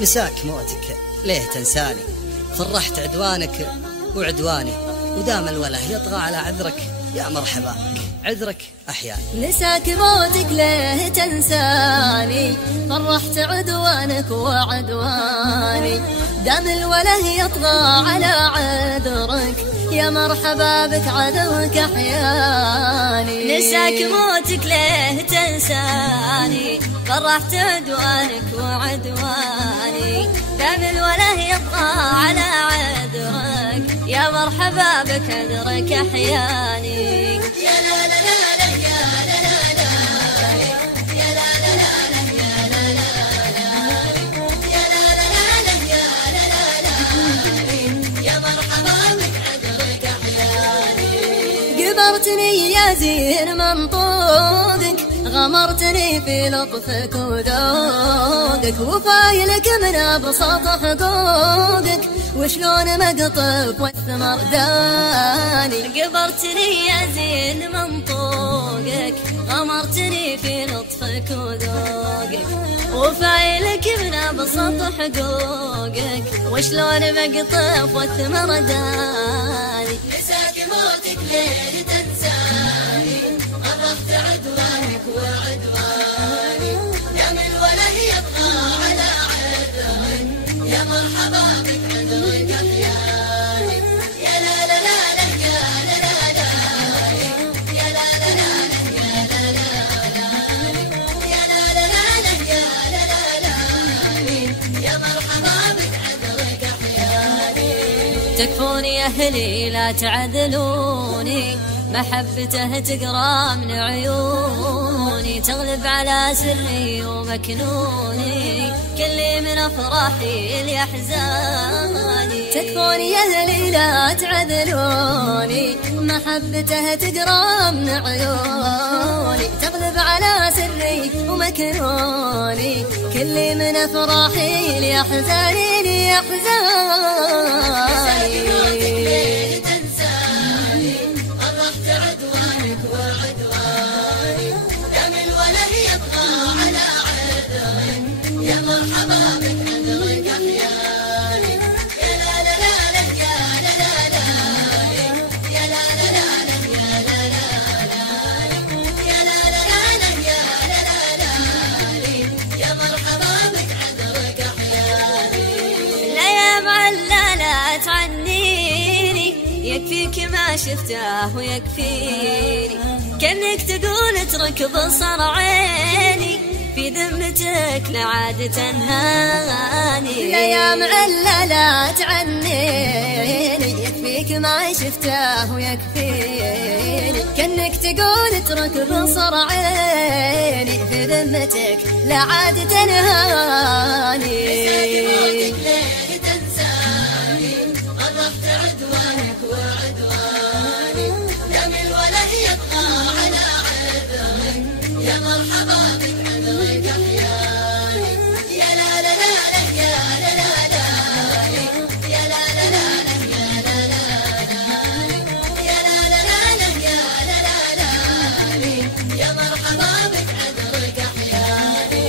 مساك موتك ليه تنساني، فرحت عدوانك وعدواني، ودام الوله يطغى على عذرك يا مرحبا عذرك أحياني. نساك موتك ليه تنساني، فرحت عدوانك وعدواني، دام الوله يطغى على عذرك يا مرحبا بك عذرك أحياني. نساك موتك ليه تنساني، فرحت عدوانك وعدواني، دام الوله يطغى على عذرك يا مرحبا بك عذرك أحياني. يا لا لا لا لا يا لا لا لا يا لا لا لا يا لا لا لا يا لا لا لا يا لا لا لا يا مرحبا بك عذرك أحياني. قبرتني يا زين منطوقك، غمرتني في لطفك وذوقك، وفايلك من أبسط حقوقك، وشلون مقطف والثمر داني. قبرتني يا زين منطوقك، غمرتني في لطفك وذوقك، وفايلك من أبسط حقوقك، وشلون مقطف والثمر داني. نساك موتك ليه تنساني، غرقت عدوانك وعدواني، دام الوله يطغى على عذرك يا مرحبا بك عذرك أحياني. يا لا لا لا لا يا لا لا لا يا لا لا لا يا لا لا لا يا لا لا لا يا لا لا لا يا مرحبا بك عذرك أحياني. تكفوني أهلي لا تعذلوني، محبته تقرا من عيوني، تغلب على سري ومكنوني، كل من أفراحي لأحزاني. تكفوني يا أهلي لا تعذلوني، محبته تقرا من عيوني، تغلب على سري ومكنوني، كل من أفراحي لأحزاني لأحزاني. يكفيك ما شفته ويكفيني، كأنك تقول اترك بصر عيني، في ذمتك لعاد تنهاني. لا يا معلة لا تعنيني، يكفيك ما شفته ويكفيني، كأنك تقول اترك بصر عيني، في ذمتك لعاد تنهاني. يا مرحبا بك عذرك أحياني. يا لا لا لا يا لا لا لا يا لا لا لا يا لا لا لا يا لا لا لا يا لا لا لا يا مرحبا بك عذرك أحياني.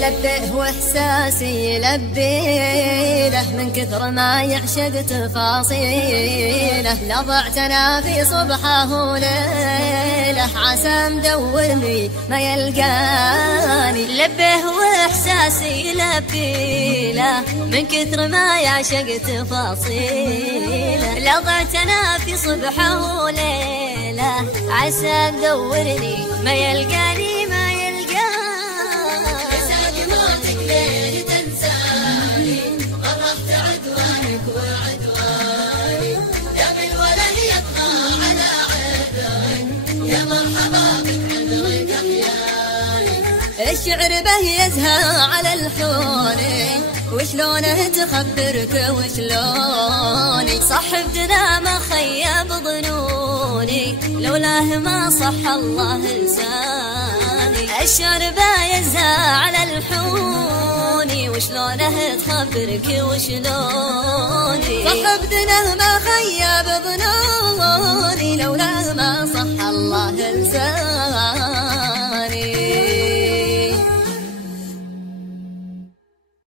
لبيه واحساسي لبيله، من كثر ما يعشق تفاصيله، لضعتنا في صبحه وليله، عسى مدورني ما يلقاني. لبيه واحساسي لبيله، من كثر ما يعشق تفاصيله، لضعتنا في صبحه وليله، عسى مدورني ما يلقاني ما الشعر به يزهى على الحوني، وشلونه تخبرك وشلوني، صحبتنا ما خيب ظنوني، لولاه ما صح الله لساني. الشعر به يزهى على الحوني، وشلونه تخبرك وشلوني، صحبتنا ما خيب ظنوني، لولاه ما صح الله لساني.